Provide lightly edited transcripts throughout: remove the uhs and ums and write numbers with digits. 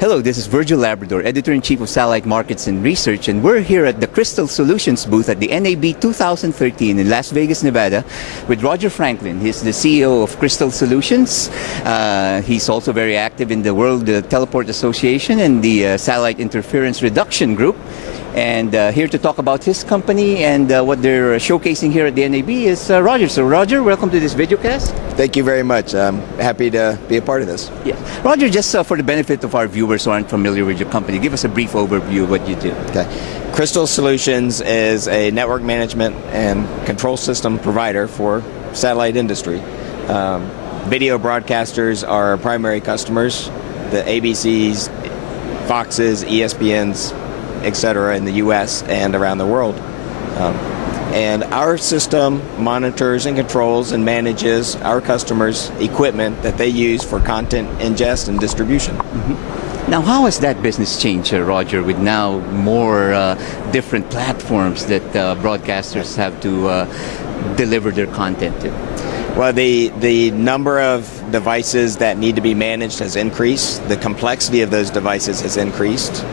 Hello, this is Virgil Labrador, Editor-in-Chief of Satellite Markets and Research, and we're here at the Crystal Solutions booth at the NAB 2013 in Las Vegas, Nevada, with Roger Franklin. He's the CEO of Crystal Solutions. He's also very active in the World Teleport Association and the Satellite Interference Reduction Group. And here to talk about his company and what they're showcasing here at the NAB is Roger. So Roger, welcome to this videocast. Thank you very much. I'm happy to be a part of this. Yeah. Roger, just for the benefit of our viewers who aren't familiar with your company, give us a brief overview of what you do. Okay. Crystal Solutions is a network management and control system provider for satellite industry. Video broadcasters are our primary customers, the ABCs, Foxes, ESPNs, etc. in the U.S. and around the world. And our system monitors and controls and manages our customers' equipment that they use for content ingest and distribution. Mm-hmm. Now, how has that business changed, Roger, with now more different platforms that broadcasters have to deliver their content to? Well, the number of devices that need to be managed has increased. The complexity of those devices has increased.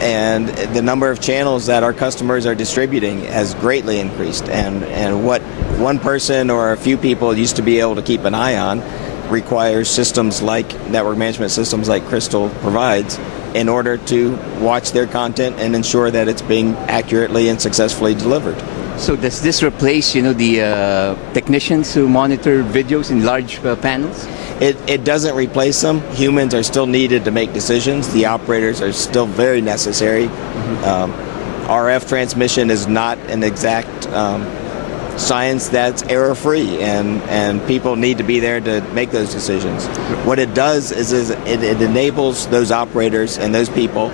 And the number of channels that our customers are distributing has greatly increased. And what one person or a few people used to be able to keep an eye on requires systems like network management systems like Crystal provides in order to watch their content and ensure that it's being accurately and successfully delivered. So does this replace, the technicians who monitor videos in large panels? It doesn't replace them. Humans are still needed to make decisions. The operators are still very necessary. Mm-hmm. RF transmission is not an exact science that's error-free, and people need to be there to make those decisions. What it does is it enables those operators and those people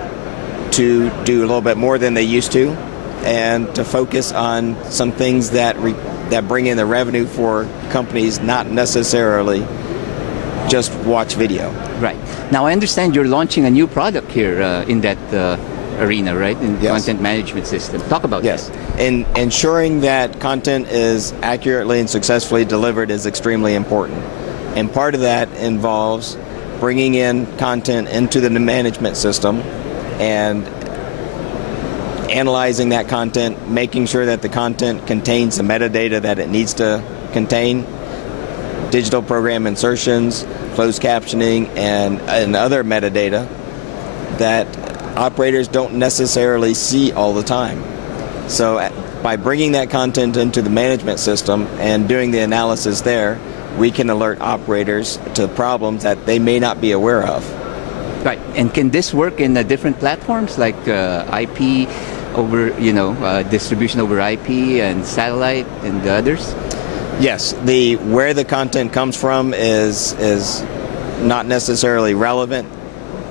to do a little bit more than they used to, and to focus on some things that bring in the revenue for companies, not necessarily just watch video. Right. Now, I understand you're launching a new product here in that arena, right? In Yes. content management system. Talk about Yes. that. And ensuring that content is accurately and successfully delivered is extremely important. And part of that involves bringing in content into the management system and analyzing that content, making sure that the content contains the metadata that it needs to contain, digital program insertions, closed captioning, and other metadata that operators don't necessarily see all the time. So by bringing that content into the management system and doing the analysis there, we can alert operators to problems that they may not be aware of. Right. And can this work in different platforms like IP over, distribution over IP and satellite and the others? Yes, where the content comes from is not necessarily relevant,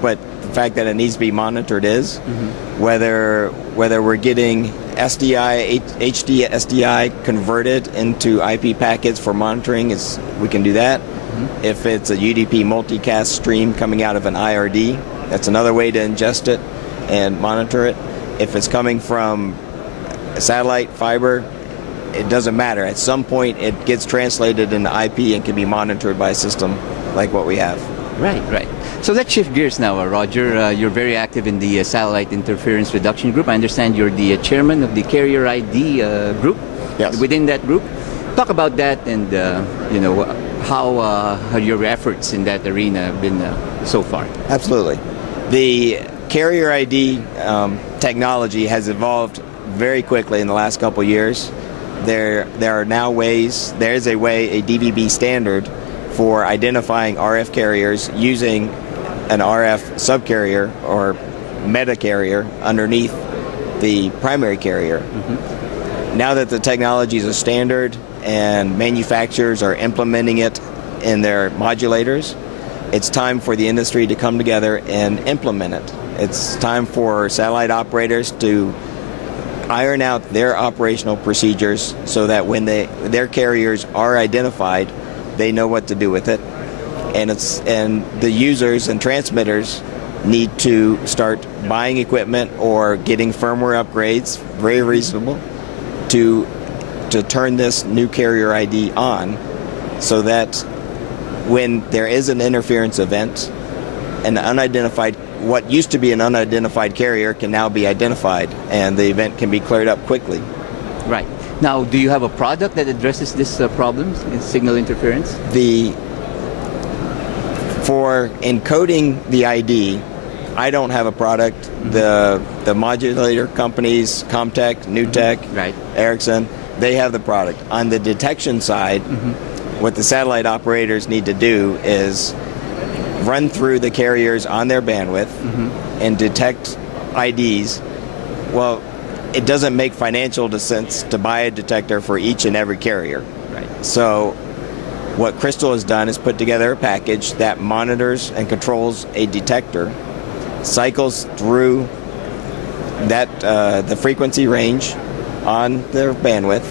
but the fact that it needs to be monitored is. Mm-hmm. Whether we're getting SDI, HD SDI converted into IP packets for monitoring, we can do that. Mm-hmm. If it's a UDP multicast stream coming out of an IRD, that's another way to ingest it and monitor it. If it's coming from satellite fiber, it doesn't matter. At some point, it gets translated into IP and can be monitored by a system like what we have. Right. So let's shift gears now, Roger. You're very active in the Satellite Interference Reduction Group. I understand you're the chairman of the Carrier ID group. Yes. Within that group, talk about that and how your efforts in that arena have been so far. Absolutely. The Carrier ID technology has evolved very quickly in the last couple of years. There are now ways, there is a DVB standard for identifying RF carriers using an RF subcarrier or meta carrier underneath the primary carrier. Mm-hmm. Now that the technology is a standard and manufacturers are implementing it in their modulators, it's time for the industry to come together and implement it. It's time for satellite operators to iron out their operational procedures so that when their carriers are identified, they know what to do with it. And the users and transmitters need to start buying equipment or getting firmware upgrades, very reasonable, to turn this new carrier ID on so that when there is an interference event, an unidentified what used to be an unidentified carrier can now be identified, and the event can be cleared up quickly. Right. Now, do you have a product that addresses this problem in signal interference? For encoding the ID, I don't have a product. Mm-hmm. The modulator companies, Comtech, NewTek, right. Ericsson, they have the product. On the detection side, what the satellite operators need to do is run through the carriers on their bandwidth and detect IDs. Well, it doesn't make financial sense to buy a detector for each and every carrier. Right. So what Crystal has done is put together a package that monitors and controls a detector, cycles through that the frequency range on their bandwidth,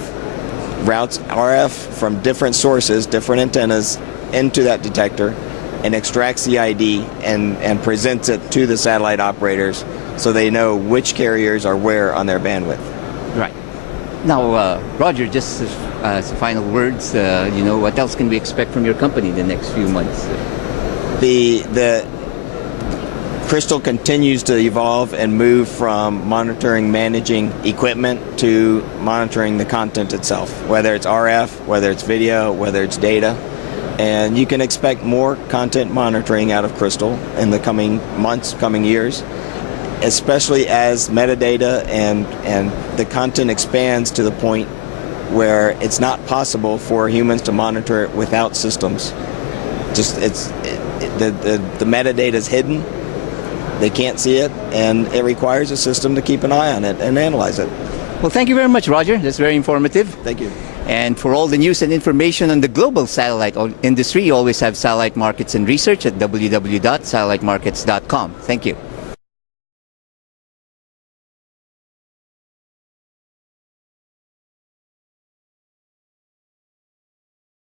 routes RF from different sources, different antennas, into that detector, and extracts the ID and presents it to the satellite operators so they know which carriers are where on their bandwidth. Right. Now, Roger, just as final words, what else can we expect from your company in the next few months? The Crystal continues to evolve and move from managing equipment to monitoring the content itself, whether it's RF, whether it's video, whether it's data. And you can expect more content monitoring out of Crystal in the coming months, coming years, especially as metadata and the content expands to the point where it's not possible for humans to monitor it without systems. The metadata is hidden. They can't see it, and it requires a system to keep an eye on it and analyze it. Well, thank you very much, Roger. That's very informative. Thank you. And for all the news and information on the global satellite industry, you always have Satellite Markets and Research at www.satellitemarkets.com. Thank you.